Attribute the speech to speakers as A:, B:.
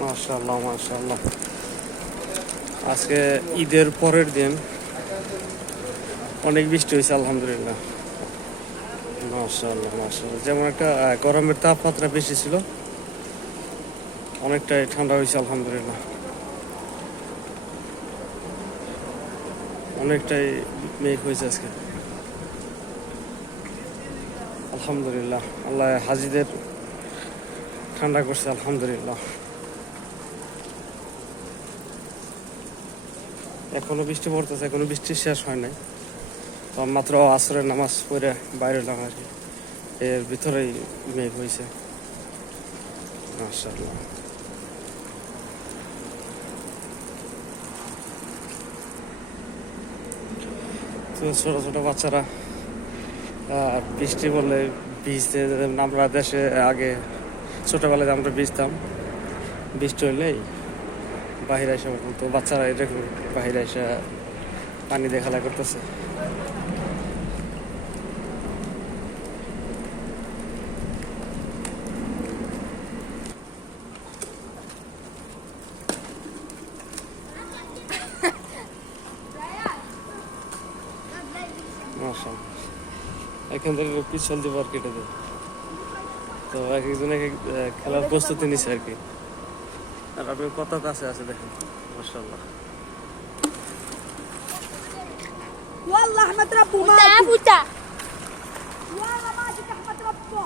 A: মাশাল্লাহ মাশাল্লাহ আজকে ঈদের পরের দিন। অনেক বৃষ্টি হয়েছে, আলহামদুলিল্লাহ। মাশাল্লাহ মাশাল্লাহ যেমন একটা গরমের তাপমাত্রা বেশি ছিল, অনেকটাই ঠান্ডা হয়েছে, আলহামদুলিল্লাহ। অনেকটাই মেঘ হয়েছে আজকে। আলহামদুলিল্লাহ, আল্লাহ হাজিদের ঠান্ডা করছে, আলহামদুলিল্লাহ। এখনও বৃষ্টি পড়তেছে, এখনও বৃষ্টি শেষ হয় নাই। তো মাত্র আসরের নামাজ পড়ে বাইরে এলাম আর কি। এর ভিতরেই মেঘ হয়েছে মাশাআল্লাহ। তো ছোট ছোট বাচ্চারা বৃষ্টি বললে ভিজতে আমরা দেশে আগে ছোটবেলায় আমরা ভিজতাম, বৃষ্টি হলেই বাহিরে এসে তো বাচ্চারা এরকম বাহিরে এসে পানি দিয়ে খেলা করতেছে। এখান থেকে পিছল দিয়ে আর কেটে দেয়। তো এক একজন এক এক খেলার প্রস্তুতি নিছে আর কি। আর আপনি কত কাছে আছে দেখেন মাশাল্লাহ
B: والله احمد ربه ما
C: تعرفوا تعال
B: والله ما جيت احمد ربه